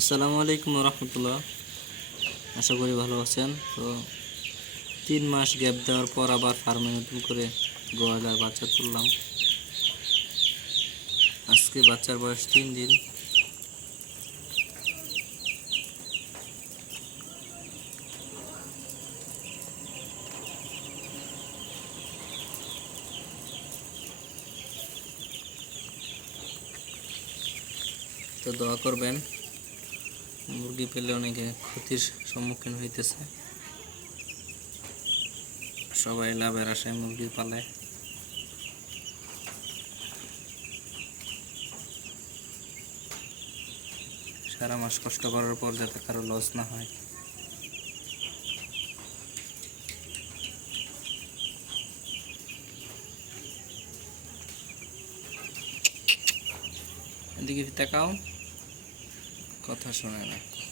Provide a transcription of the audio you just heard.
আসসালামু আলাইকুম রহমতুল্লাহ। আশা করি ভালো আছেন। তো 3 মাস গ্যাপ দেওয়ার পর আবার ফার্মে নতুন করে ব্রয়লার বাচ্চা তুললাম। আজকে বাচ্চার বয়স 3 দিন। তো দোয়া করবেন, মুরগি পেলে অনেকে ক্ষতির সম্মুখীন হইতেছে। সবাই লাভের আশায় মুরগি পালায়। সারা মাস কষ্ট করার পর যাতে কারো লস না হয়। এদিকে তাকাও, কথা শোনে না।